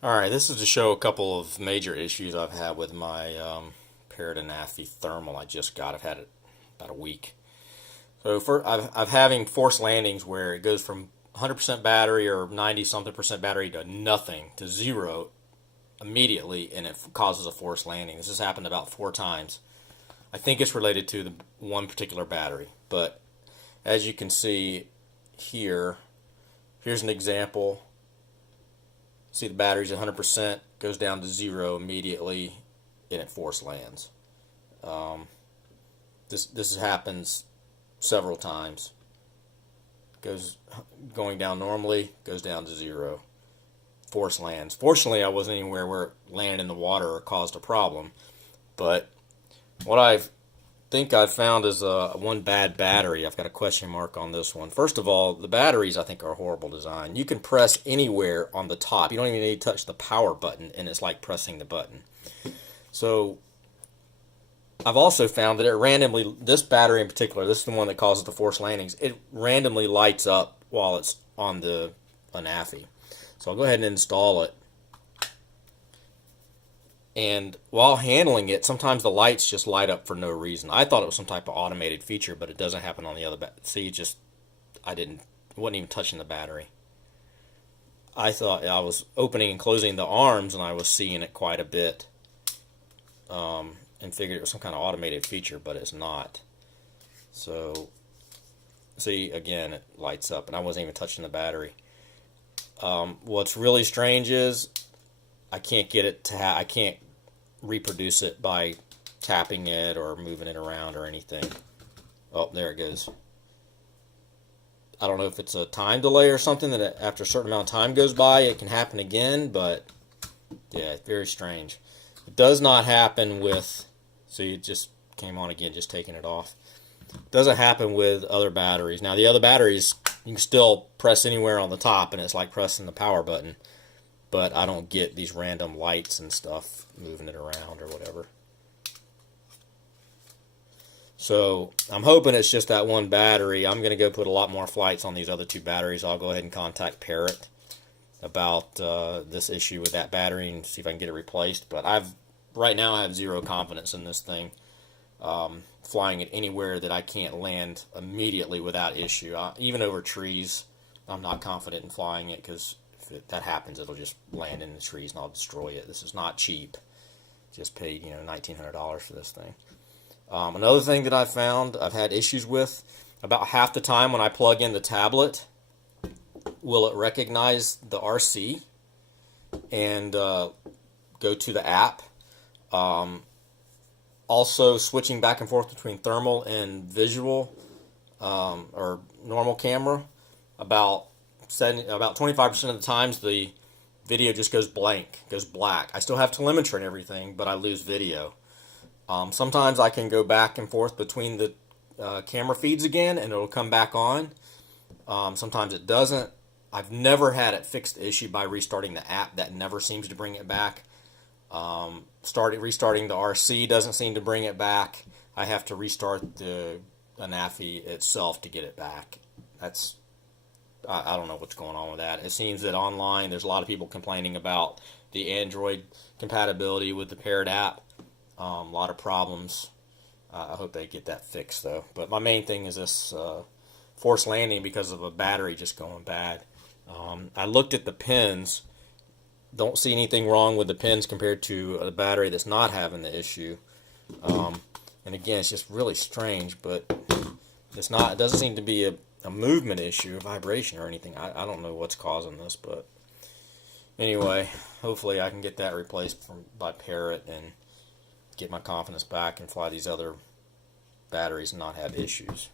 Alright, this is to show a couple of major issues I've had with my Parrot Anafi Thermal I just got. I've had it about a week. So I'm having forced landings where it goes from 100% battery or 90 something percent battery to nothing, to zero immediately, and it causes a forced landing. This has happened about 4 times. I think it's related to the one particular battery, but as you can see here, here's an example. See, the battery's 100%, goes down to zero immediately, and it force lands. Um, this happens several times. Goes going down normally, goes down to zero. Force lands. Fortunately, I wasn't anywhere where it landed in the water or caused a problem. But what I've found is one bad battery. I've got a question mark on this one. First of all, the batteries I think are a horrible design. You can press anywhere on the top. You don't even need to touch the power button, and it's like pressing the button. So I've also found that it randomly, this battery in particular, this is the one that causes the forced landings, it randomly lights up while it's on the Anafi. So I'll go ahead and install it. And while handling it, sometimes the lights just light up for no reason. I thought it was some type of automated feature, but it doesn't happen on the other See, it wasn't even touching the battery. I thought I was opening and closing the arms, and I was seeing it quite a bit, and figured it was some kind of automated feature, but it's not. So, see, again, it lights up, and I wasn't even touching the battery. What's really strange is I can't get it to I can't reproduce it by tapping it or moving it around or anything. Oh, there it goes. I don't know if it's a time delay or something that after a certain amount of time goes by, it can happen again, but yeah, very strange. It does not happen with, see, it just came on again, just taking it off. It doesn't happen with other batteries. Now, the other batteries, you can still press anywhere on the top, and it's like pressing the power button. But I don't get these random lights and stuff moving it around or whatever. So I'm hoping it's just that one battery. I'm going to go put a lot more flights on these other two batteries. I'll go ahead and contact Parrot about this issue with that battery and see if I can get it replaced. But right now I have zero confidence in this thing flying it anywhere that I can't land immediately without issue. Even over trees, I'm not confident in flying it because if that happens, it'll just land in the trees and I'll destroy it. This is not cheap. Just paid, $1,900 for this thing. Another thing that I've found I've had issues with, about half the time when I plug in the tablet, will it recognize the RC and go to the app. Also, switching back and forth between thermal and visual or normal camera, about 25% of the times the video just goes blank, goes black. I still have telemetry and everything, but I lose video. Sometimes I can go back and forth between the camera feeds again, and it'll come back on. Sometimes it doesn't. I've never had it fixed the issue by restarting the app. That never seems to bring it back. Restarting the RC doesn't seem to bring it back. I have to restart the Anafi itself to get it back. I don't know what's going on with that. It seems that online there's a lot of people complaining about the Android compatibility with the Parrot app. A lot of problems. I hope they get that fixed though. But my main thing is this forced landing because of a battery just going bad. I looked at the pins. Don't see anything wrong with the pins compared to a battery that's not having the issue. And again, it's just really strange, but it's not. It doesn't seem to be a movement issue, a vibration or anything. I don't know what's causing this, but anyway, hopefully I can get that replaced by Parrot and get my confidence back and fly these other batteries and not have issues.